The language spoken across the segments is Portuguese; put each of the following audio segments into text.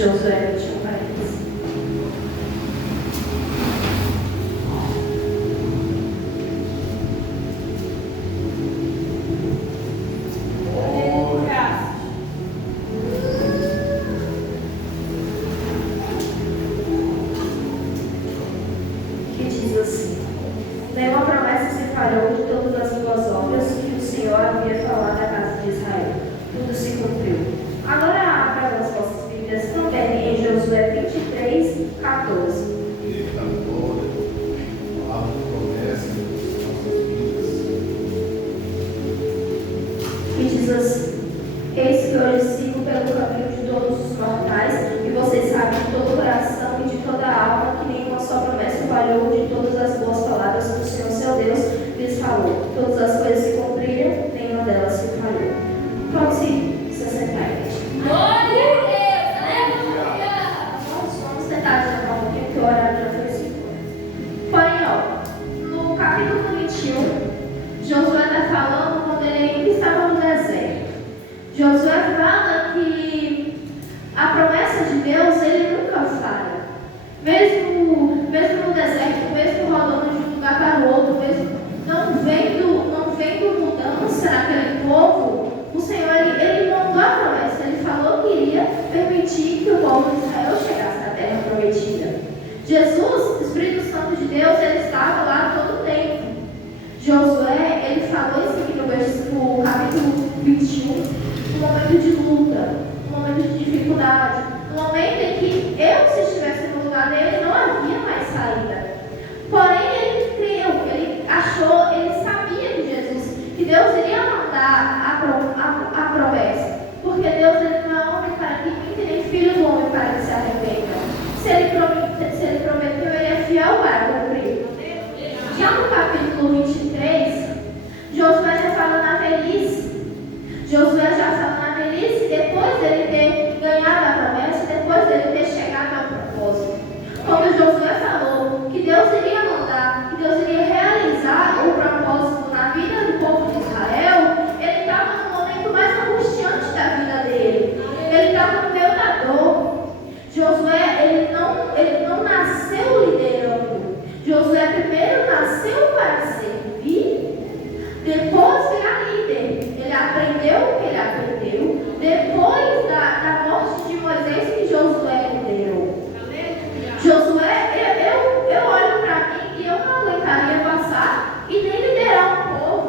Josué 21, 45. Nenhuma promessa se falhou de todas as boas obras que o Senhor havia falado à casa de Israel. Tudo se cumpriu. Agora abra as vossas Bíblias também em Josué 23, 14. Eita, glória, palavra de promessa nas nossas vidas. Que diz assim: eis que hoje sigo pelo caminho de todos os mortais, e vocês sabem de todo o coração e de toda a alma que nenhuma só promessa falhou de todas as boas palavras que o Senhor seu Deus lhes falou. Todas as coisas se cumpriram, nenhuma delas se falhou. Pode se sentar, gente. Glória a Deus! Aleluia! Vamos tentar adiantar um pouquinho, porque o horário já foi 5 horas. Porém, no capítulo 21, Josué está falando quando ele ainda estava no deserto. Josué fala que a promessa de Deus, ele nunca falha. Mesmo no deserto, mesmo rodando de um lugar para o outro, mesmo não vendo mudança naquele povo, o Senhor, ele mandou a promessa. Ele falou que iria permitir que o povo de Israel chegasse na terra prometida. Jesus, Espírito Santo de Deus, ele estava lá todo o tempo. Josué, ele falou isso aqui no capítulo 21, um momento de luta, um momento de dificuldade, um momento em que se estivesse no lugar dele, não havia mais saída. Porém, ele creu, ele achou, ele sabia que Deus iria mandar a promessa. Porque Deus, ele não é homem para que minta, nem filho do homem para que se arrependa. Se ele prometeu, ele é fiel para cumprir. Já no capítulo 23, Josué já fala na velhice. Depois dele ter ganhado a promessa, depois dele ter chegado ao propósito. Quando Josué falou que Deus iria mandar, que Deus iria realizar o propósito na vida do povo de Israel, ele estava no momento mais angustiante da vida dele. Ele estava no meio da dor. Josué, ele não nasceu liderando. Josué primeiro nasceu para servir, depois virar líder. Ele aprendeu o que ele aprendeu depois da morte de Moisés, que Josué liderou. Josué, eu olho para mim e eu não aguentaria passar e nem liderar um povo,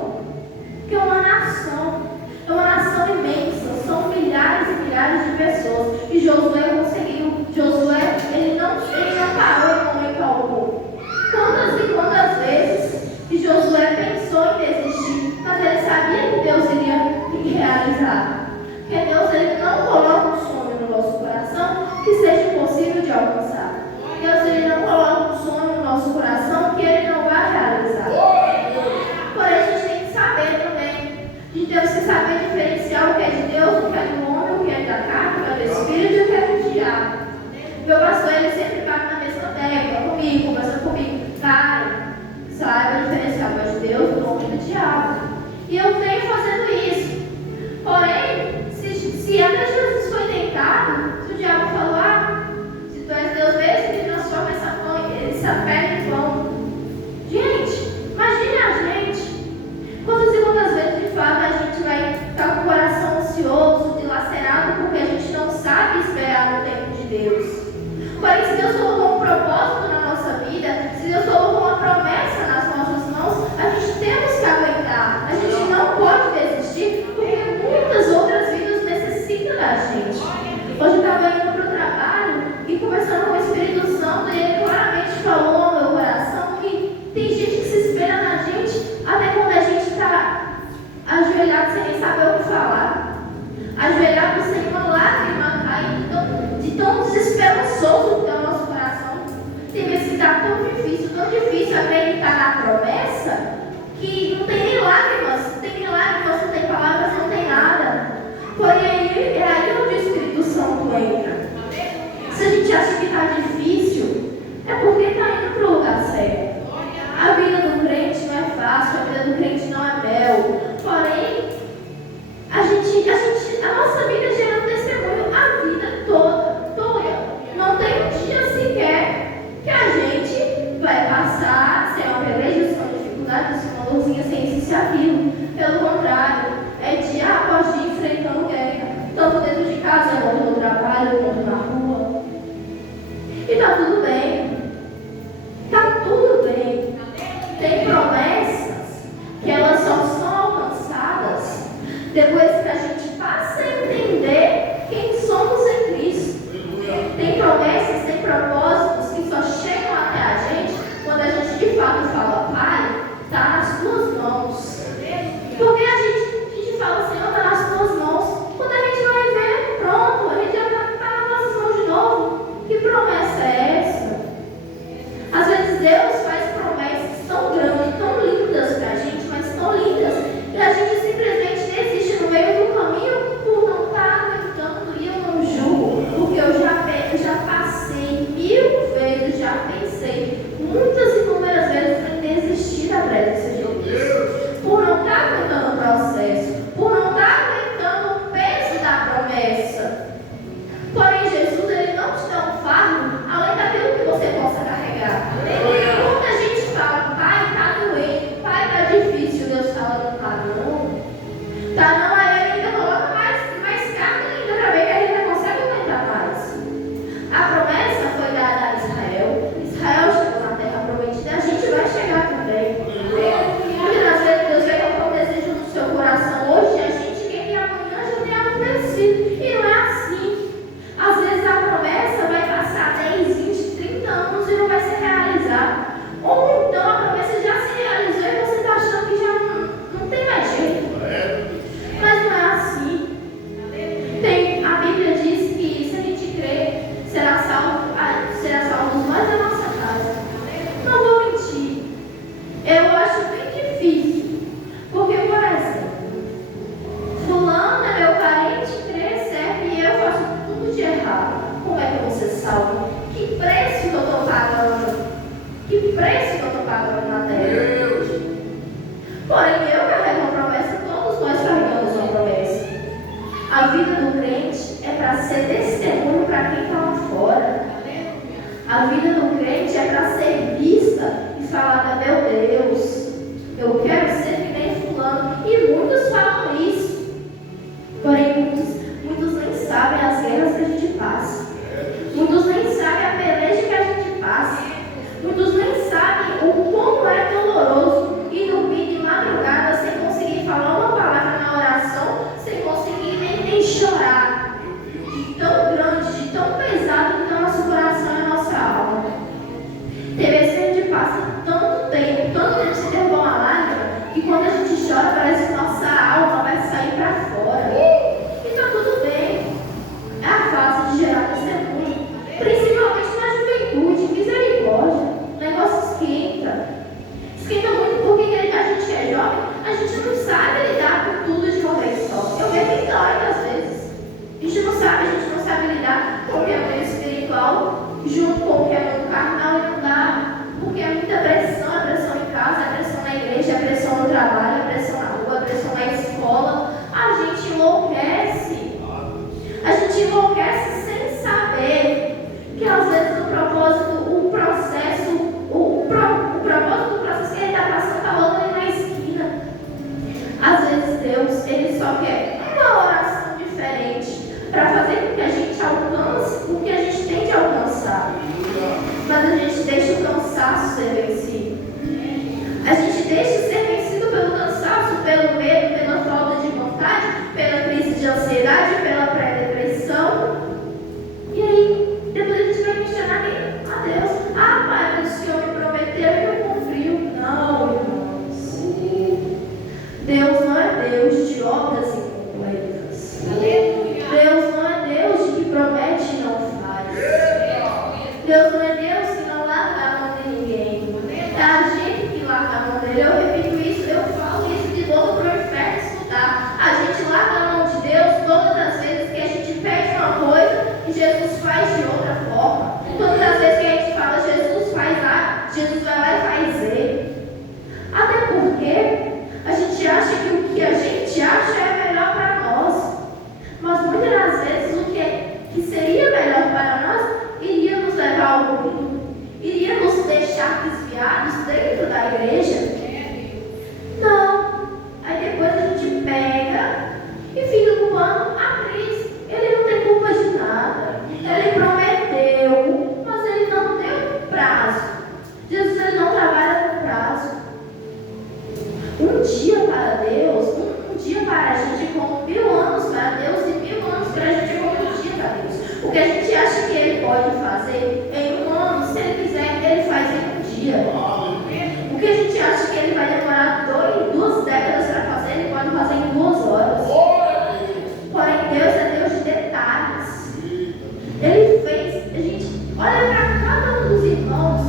que é uma nação imensa, são milhares e milhares de pessoas. E Josué conseguiu. Josué, ele não parou em momento algum. Quantas e quantas vezes que Josué pensou em desistir, mas ele sabia que Deus iria realizar. Porque Deus, ele não coloca um sonho no nosso coração que seja impossível de alcançar. Deus, ele não coloca um sonho no nosso coração que ele não vai realizar. Porém, a gente tem que saber também. A gente tem que saber diferenciar o que é de Deus, o que é do homem, o que é da carne, o que é do Espírito e o que é do diabo. Meu pastor, ele sempre bate na mesma tecla comigo, conversando comigo. Cara, saiba diferenciar o que é de Deus, do homem e do diabo. E eu venho fazendo isso. Porém, se até Jesus foi tentado, se o diabo falou, se tu és Deus mesmo, que transforma essa pedra em pão. Gente, imagine a gente. Quantas e quantas vezes, de fato, a gente vai estar com o coração ansioso, dilacerado, porque a gente não sabe esperar no tempo de Deus. Porém, se Deus colocou um propósito na nossa vida, se Deus colocou uma promessa nas nossas mãos, a gente temos que aguentar. A gente não pode desistir, porque muitas outras vidas necessitam da gente. Hoje eu estava indo para o trabalho e conversando com o Espírito Santo, e ele claramente falou ao meu coração que tem gente que se espera na gente até quando a gente está ajoelhado sem nem saber o que falar, ajoelhado sem uma lágrima caindo, de tão desesperançoso que é o nosso coração. Tem vezes que está tão difícil acreditar na promessa, que não tem nem lágrimas, não tem palavras, não tem nada. Porém, é aí onde o Espírito Santo entra. Se a gente acha que está difícil, é porque está indo para o lugar certo. A vida do crente não é fácil, a vida do crente não é mel. Porém, a nossa vida gera testemunho a vida toda. Depois que a gente passa a entender quem somos em Cristo. Tem promessas, tem propósitos que só chegam até a gente quando a gente de fato fala, Pai, está nas tuas mãos. Porque a gente fala, Senhor, está nas tuas mãos. Quando a gente vai ver, pronto, a gente já está nas nossas mãos de novo. Que promessa é essa? Às vezes Deus faz promessas tão grandes, tão lindas para a gente, mas tão lindas, que a gente simplesmente desiste no meio do caminho por não estar aguentando, e eu não julgo, porque eu já passei 1000 vezes, já pensei muitas inúmeras vezes em desistir da presença de Deus, por não estar aguentando o processo, por não estar aguentando o peso da promessa. Porém, Jesus, Ele não te dá um fardo além daquilo que você possa carregar. Quando a gente fala, Pai, está doendo, Pai, está difícil, Deus fala, não está não. Tá não, aí Ele ainda coloca mais carga ainda para ver que a gente não consegue aguentar mais. A promessa foi dada a Israel. Israel chegou na terra prometida, a gente vai chegar também. Muitas vezes Deus vê qual é o desejo do seu coração. Hoje a gente quer que amanhã já tenha acontecido. E não é assim. Às vezes a promessa vai passar 10, 20, 30 anos e não vai ser realizada. Ou então a promessa já se realizou e você está achando que já não tem mais jeito. Mas não é assim. A Bíblia diz que se a gente crer, será salvo nós da nossa casa. Não vou mentir. Eu acho bem difícil. Porque, por exemplo, fulano é meu parente, crê, serve e eu faço tudo de errado. Como é que eu vou ser salvo? Que preço que eu estou pagando? Que preço que eu estou pagando na terra? Porém, eu carrego uma promessa, todos nós carregamos uma promessa. A vida do crente é para ser testemunho para quem está lá fora. A vida do crente é para ser vista e falar, meu Deus, eu quero ser que nem fulano. E muitos falam isso. Porém, muitos nem sabem as guerras que a gente passa. Muitos nem sabem a peleja que a gente passa. Muitos nem sabem o como é doloroso ir dormir de madrugada sem conseguir falar uma palavra na oração, sem conseguir nem chorar. De tão grande, de tão pesado que está nosso coração e a nossa alma. Tem vezes que a gente passa tanto tempo como 1000 anos para Deus e 1000 anos para a gente como um dia para Deus. O que a gente acha que Ele pode fazer em 1 ano, se Ele quiser, Ele faz em 1 dia. O que a gente acha que Ele vai demorar 2 décadas para fazer, Ele pode fazer em 2 horas. Porém, Deus é Deus de detalhes. Ele fez, a gente, olha para cada um dos irmãos,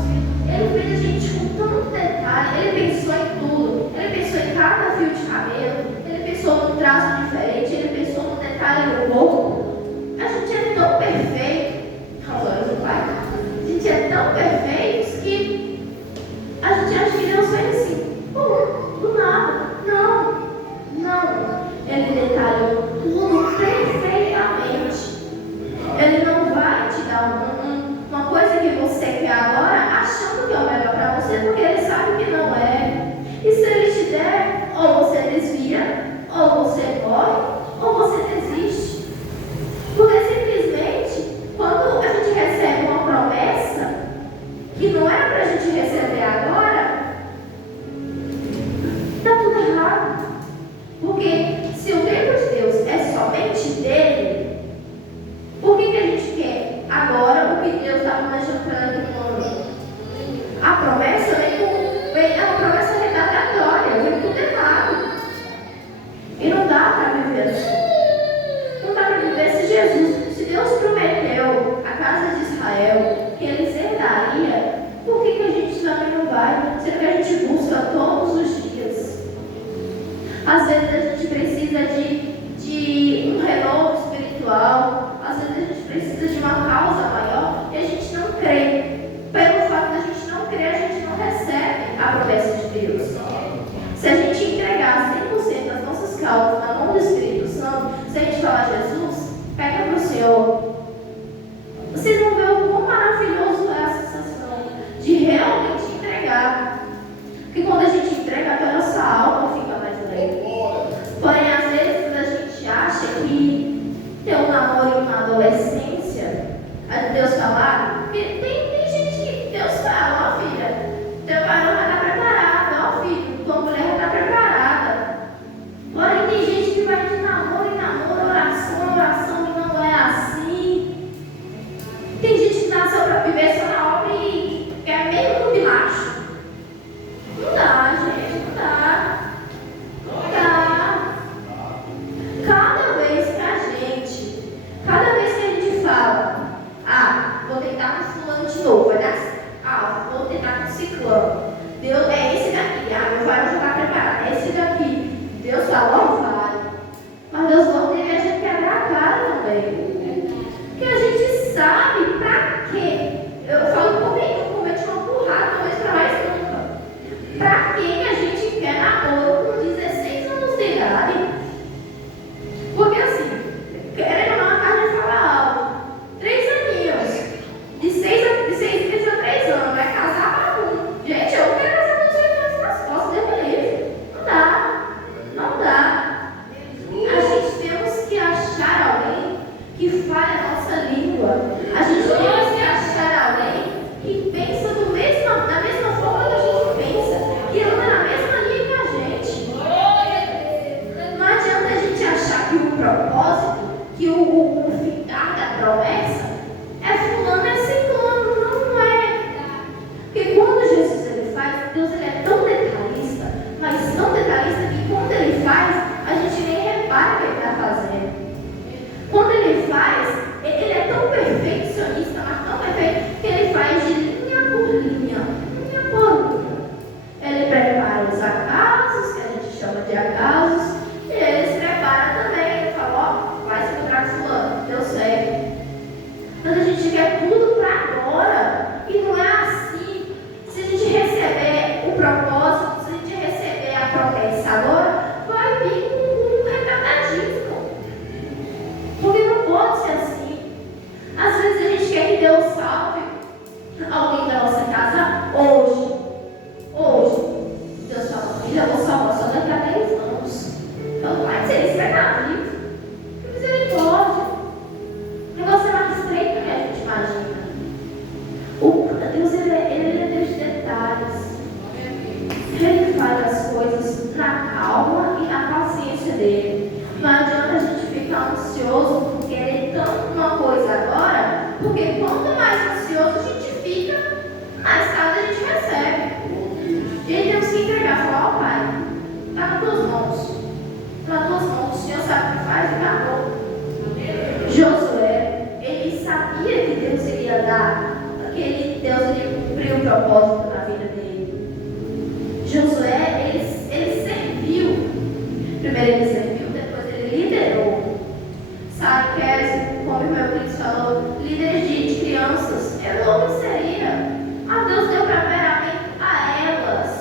Ele fez a gente com tanto detalhe, Ele pensou em tudo, Ele pensou em cada fio de cabelo, Ele pensou num traço diferente, Ele pensou num detalhe no corpo. A gente é tão perfeito, agora do Pai, a gente é tão perfeitos que a gente acha que Deus fez assim, do nada. Não. Ele detalhou tudo perfeitamente. Ele não vai te dar uma coisa que você quer agora, achando que é o melhor para você, porque Ele sabe que não é. E se Ele te der, ou você desvia, ou você morre, ou você desiste. Porque simplesmente, quando a gente recebe uma promessa que não era para a gente receber agora, está tudo errado. Porque se o tempo de Deus é somente dele, por que a gente quer agora o que Deus está planejando para daqui a 1 ano? A promessa é uma promessa retardatória, vem tudo errado. E não dá para viver assim. Não dá para viver se Jesus, se Deus prometeu à casa de Israel que eles herdaria, por que a gente também não vai? Sendo que a gente busca todos os dias. Às vezes a gente precisa de um renovo espiritual, às vezes a gente precisa de uma causa maior e a gente não crê. Pelo fato de a gente não crer, a gente não recebe a promessa de Deus. Se a gente entregar 100% das nossas causas na mão do Espírito Santo, se a gente falar, Jesus, pega para o Senhor, vocês vão ver o quão maravilhoso é a sensação de realmente entregar. Porque quando a gente entrega, até a nossa alma fica mais leve. Porém, às vezes a gente acha que ter um namoro em uma adolescência, Deus falar, porque tem gente que Deus fala, ó filha, teu varão vai estar preparado, ó filho, tua mulher vai estar preparada. Porém, tem gente que vai de namoro em namoro, oração em oração, e não é assim. Tem gente ansioso por querer tanto uma coisa agora, porque quanto mais ansioso a gente fica, mais tarde a gente recebe. E aí temos que entregar, falar, ó Pai, está nas tuas mãos. Está nas tuas mãos, o Senhor sabe o que faz e acabou. Josué, ele sabia que Deus iria dar, que Deus iria cumprir o propósito na vida dele. Josué, ele serviu. Primeiro ele serviu, depois ele liderou. Sabe, Kézia, como o meu Cris falou, líderes de crianças, é louco que seria. Ah, Deus deu primeiramente a elas.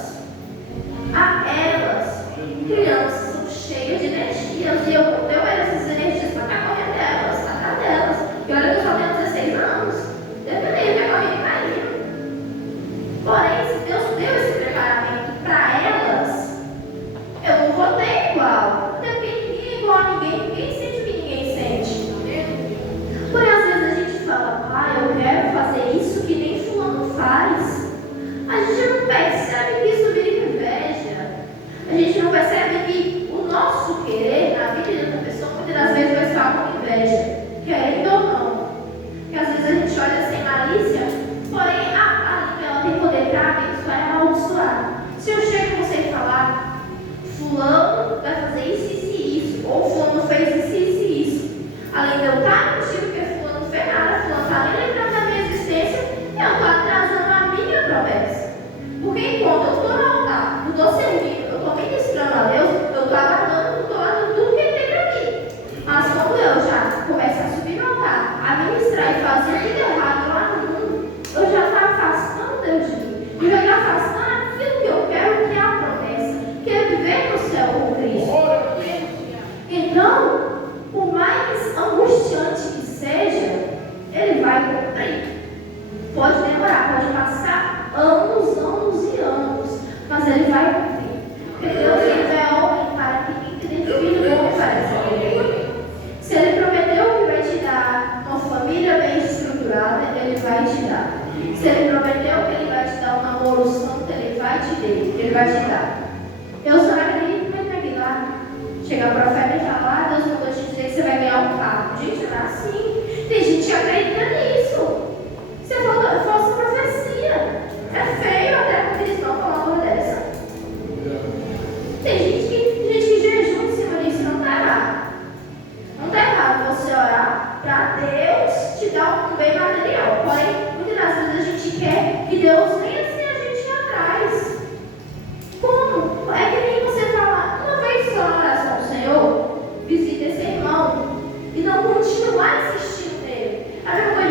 Crianças cheias de energias, e eu deu essas energias para cá correr delas, atrás delas. E olha que eu só tenho 16 anos, deveria ter corrido caindo. Porém, se Deus deu esse preparamento para elas, eu não vou ter igual. Até porque ninguém é igual a ninguém sente o que ninguém sente. Porém, às vezes a gente fala, pai, eu quero fazer isso que nem fulano faz. A gente não percebe que isso vira inveja. A gente não percebe que o nosso querer na vida de outra pessoa muitas das vezes vai estar com inveja, querendo ou não. Porque às vezes a gente olha sem malícia, porém a língua ela tem poder para abençoar e amaldiçoar. Se eu chego com você e falar, fulano vai fazer isso, isso e isso, ou fulano fez isso, isso e isso, além de eu estar contigo porque fulano não fez nada, fulano está nem lembrando da minha existência, eu estou atrasando a minha promessa. Porque enquanto eu estou no altar, eu estou servindo, eu estou ministrando a Deus, eu estou aguardando, estou dando tudo que Ele tem para mim. Mas quando eu já começo a subir no altar, a ministrar e fazer o que deu errado lá no mundo, eu já estou afastando Deus de mim. Eu já estou afastando aquilo que eu quero, que é a promessa, que é viver no céu com Cristo. Então, por mais angustiante que seja, Ele vai cumprir. Pode demorar, pode passar anos e anos, mas Ele vai cumprir. Porque Deus não é homem para que ninguém tem filho bom para essa vida. Se Ele prometeu que vai te dar uma família bem estruturada, Ele vai te dar. Se Ele prometeu que Ele vai te dar um namoro santo, Ele vai te dar. Eu só acredito no Aguilar. Chega o profeta e fala, Deus mandou te dizer que você vai ganhar um carro. Gente, não é assim. Tem gente que acredita nisso. Você falou, falsa profecia. É feio até um cristão falar uma coisa dessa. Tem gente que jejum em cima disso, não está errado. Não está errado você orar para Deus te dar um bem material. Porém, muitas das vezes a gente quer que Deus venha sem a gente ir atrás. Como? É que nem você falar uma vez só na oração, Senhor, visita esse irmão e não continuar insistindo nele. A mesma coisa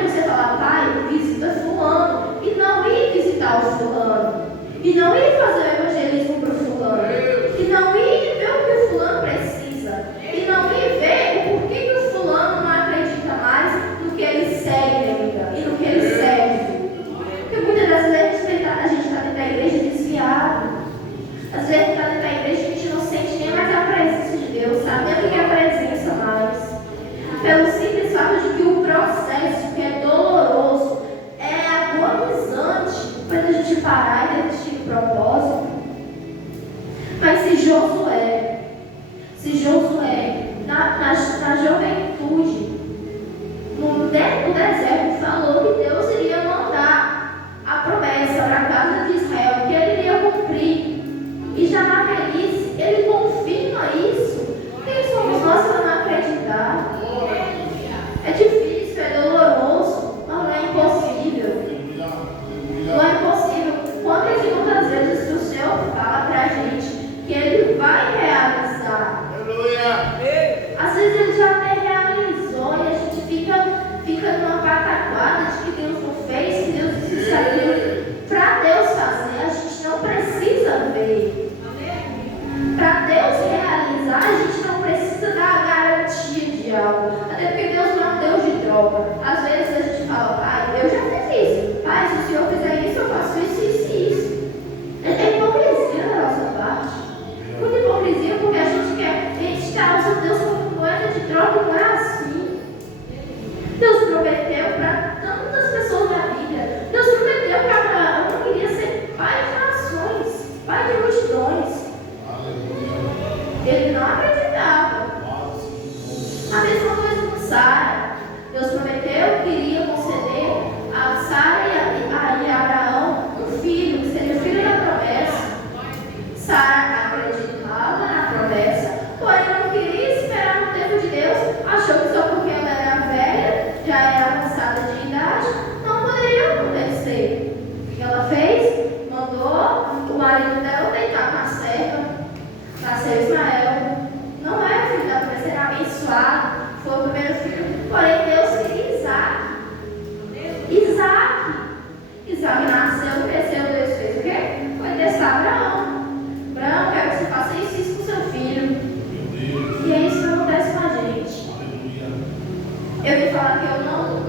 falar que eu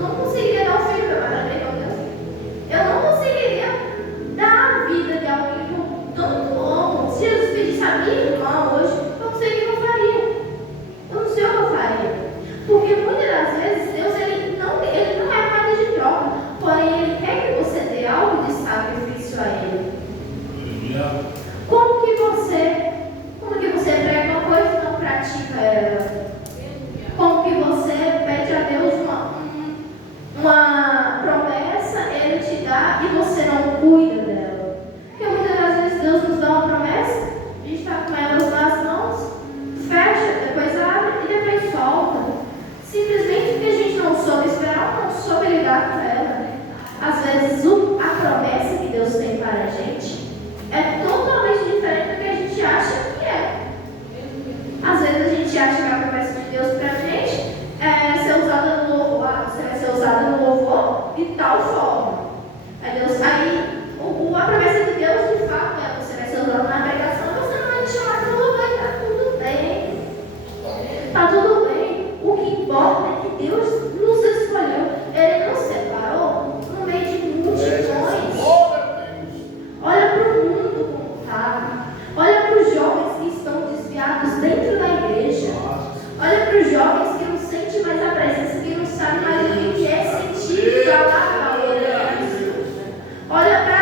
não conseguiria dar o filho para meu Deus. Eu não conseguiria dar a vida de alguém que eu tanto amo. Se Jesus pedisse a minha irmã hoje, eu não sei o que eu faria. Eu não sei o que eu faria. Porque muitas das vezes Deus ele não é nada de troca, porém Ele quer que você dê algo de sacrifício a Ele. Como que você prega uma coisa e não pratica ela? Como que você pede a Deus uma promessa, Ele te dá e você não cuida dela? Porque muitas das vezes Deus nos dá uma promessa, a gente está com elas nas mãos, fecha, depois abre e depois solta. Simplesmente porque a gente não soube esperar, não soube lidar com ela. Às vezes a promessa que Deus tem para a gente é totalmente diferente do que a gente acha que é. Às vezes a gente acha que a promessa de Deus para a gente é ser usada no louvor. Você vai ser usada no louvor de tal forma. A promessa de Deus de fato é você vai ser usada na pregação, você não vai te chamar para o louvor e está tudo bem. Está tudo bem. O que importa é que Deus nos escolheu. Ele nos separou no meio de multidões. Olha para o mundo como está. Olha para os jovens que estão desviados dentro da igreja. Olha para os jovens que não sentem mais a presença, que não sabem mais o que é sentir para lá a orelha. Olha para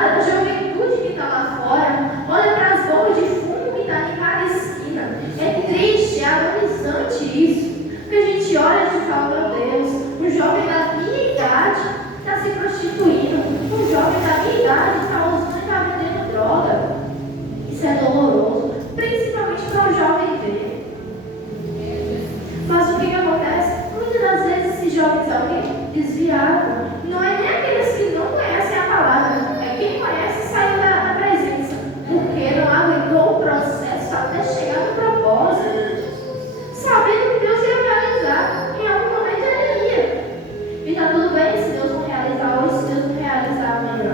a juventude que está lá fora. Olha para as bocas de fumo que está em cada esquina. É triste, é agonizante isso. Porque a gente olha e fala, meu Deus, um jovem da minha idade está se prostituindo. Um jovem da minha idade está usando e está vendendo droga. Isso é doloroso, principalmente para o jovem ver. Mas o que acontece? Muitas das vezes esses jovens alguém desviado. Não é nem aqueles que não conhecem a palavra, é quem conhece e saiu da presença. Porque não aguentou o processo até chegar no propósito. Sabendo que Deus ia realizar, em algum momento ele ia. E está tudo bem se Deus não realizar hoje, se Deus não realizar amanhã.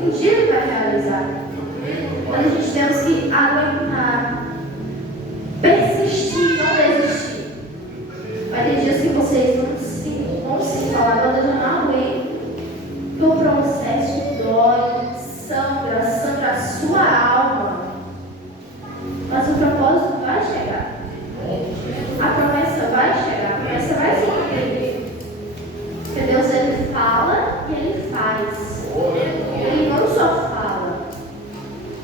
Um dia ele vai realizar. Mas a gente temos que aguentar, persistir, não desistir. Vai ter dias que vocês vão se falar, meu Deus, eu não aguento. O processo dói, sangra a sua alma. Mas o propósito vai chegar. A promessa vai chegar, a promessa vai se cumprir. Porque Deus ele fala e ele faz. Ele não só fala.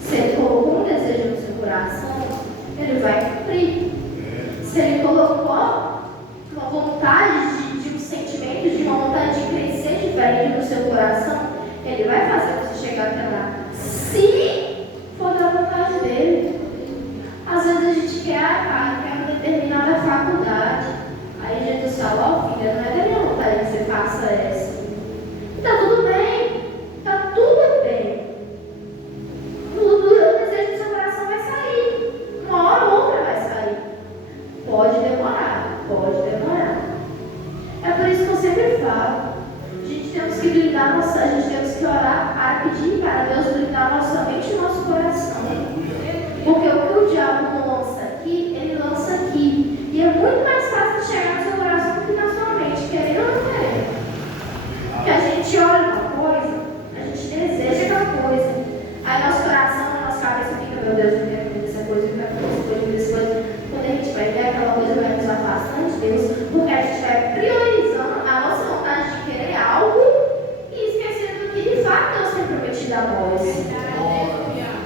Se ele colocou um desejo no seu coração, ele vai cumprir. Se ele colocou uma vontade de um sentimento, de uma vontade de crescer diferente no seu coração, ele vai fazer você chegar até lá. Se for da vontade dele. Às vezes a gente quer uma determinada faculdade. Aí Jesus fala, ó filha, não é da minha vontade que você faça essa. E tá tudo bem. Tá tudo bem. O desejo do seu coração vai sair. Uma hora ou outra vai sair. Pode demorar. É por isso que eu sempre falo. A gente temos que blindar a gente temos que orar para pedir para Deus blindar nossa mente e nosso coração. Porque o que o diabo não lança aqui, ele lança aqui. E é muito mais fácil de chegar no seu coração do que na sua mente, querendo ou não querendo. Porque a gente olha uma coisa, a gente deseja aquela coisa. Aí nosso coração, nossa cabeça fica, meu Deus, eu quero comer essa coisa, eu quero comer essa coisa. Quando a gente vai ver aquela coisa, vai nos afastando de Deus, porque a gente vai priorizando a nossa vontade de querer algo e esquecendo que de fato Deus tem prometido a nós.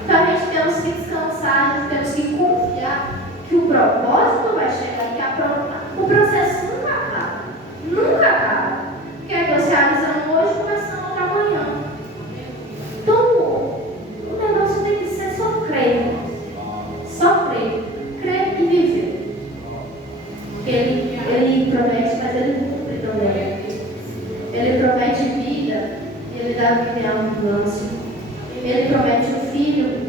Então a gente temos que descansar, a gente temos que confiar que o propósito vai chegar e que o processo nunca acaba. Nunca acaba. Porque é Deus realizando hoje, começando amanhã. Então o negócio tem que ser só crer. Só crer. Crer e viver. Porque ele promete, mas ele cumpre também. Ele promete vida e ele dá vida em abundância. Ele promete um filho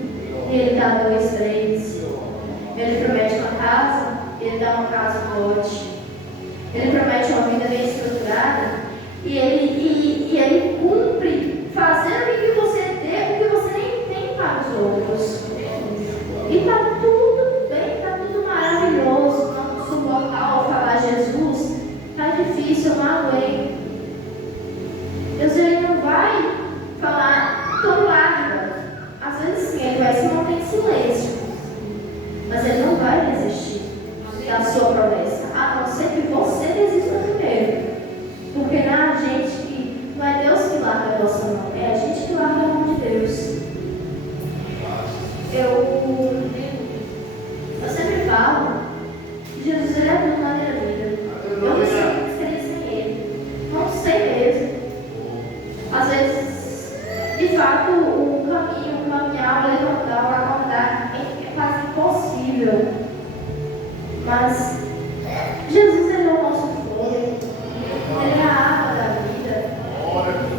e ele dá 2, 3. Ele promete uma casa e ele dá uma casa forte. Ele promete uma vida bem estruturada e ele cumpre fazendo com que você dê o que você nem tem para os outros. E está tudo bem, está tudo maravilhoso. Não suportar ao falar Jesus, está difícil. Mas Jesus, ele é o nosso fôlego. Ele é a água da vida.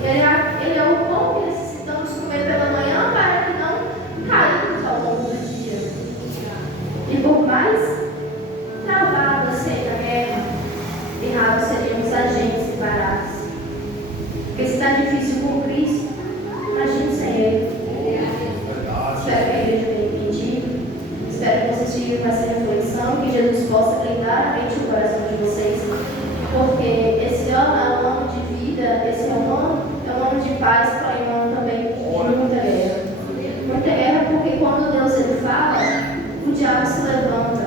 Ele é o pão que necessitamos comer pela manhã para que não caímos ao longo do dia. E por mais travada seja a guerra, errados seríamos agentes separados. Porque se está difícil com Cristo, imagine sem Ele. Espero que a igreja tenha entendido. Espero que vocês tivem com essa reflexão, que Jesus possa blindar a mente e o coração de vocês. Porque esse ano é um ano de vida, esse é um ano de paz, porém um ano também de muita guerra. Muita guerra porque quando Deus ele fala, o diabo se levanta.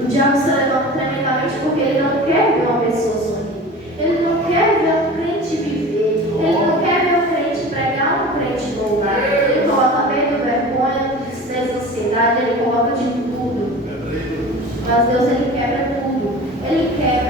O diabo se levanta tremendamente porque ele não quer ver uma pessoa sorrir. Ele não quer ver um crente viver. Ele não quer ver um crente pregar, um crente louvar. Ele coloca medo, vergonha, tristeza, ansiedade, ele coloca de tudo. Mas Deus ele quebra tudo. Ele quebra